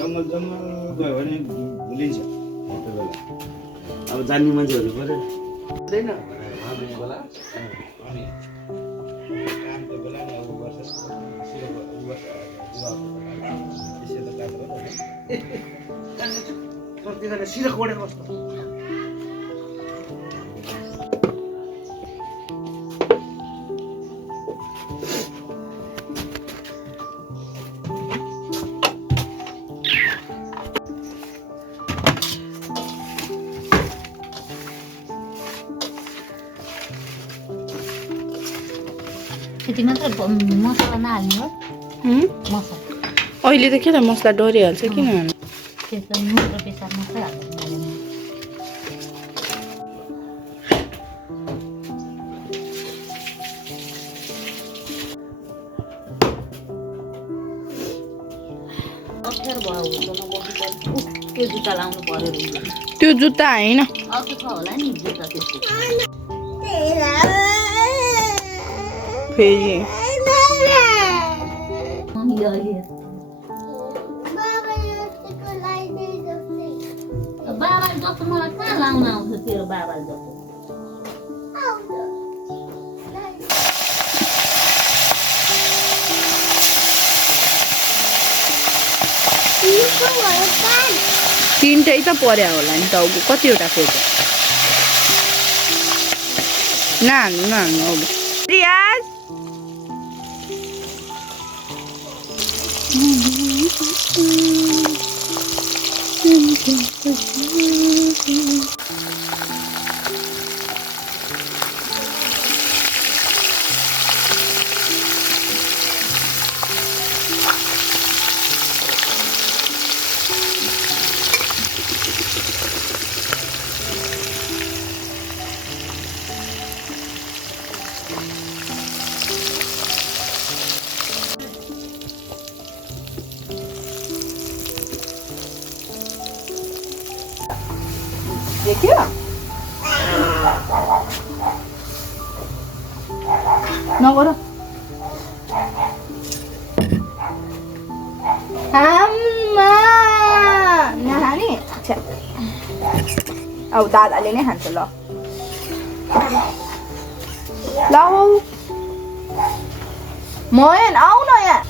जङ्गल जङ्गल गयो भने भुलिन्छ त्यो बेला अब जान्ने मान्छेहरू पऱ्यो हुँदैन होला कामको बेला नि अब वर्ष सिधै कोडेर बस्छ त्यति मात्र मसला नहाल्ने हो मसला अहिले त के त मसला डरिहाल्छ किन हाल्नु त्यसमा नुन र बेसार मात्रै हाल्नु अप्ठ्यारो भयो त्यो जुत्ता लाउनु पर्यो त्यो जुत्ता होइन अर्को छ होला नि जुत्ता त्यस्तो फेरि बाबा जस्तो मलाई कहाँ लाउन आउँछ तेरो बाबा जस्तो तिनटै त पर्या होला नि टाउको कतिवटा खोज्छ नहाल्नु अब रियाज देखियो नगर आम्मा नहाने अब दादाले नै खान्छ ल ल मोहन आऊ न यहाँ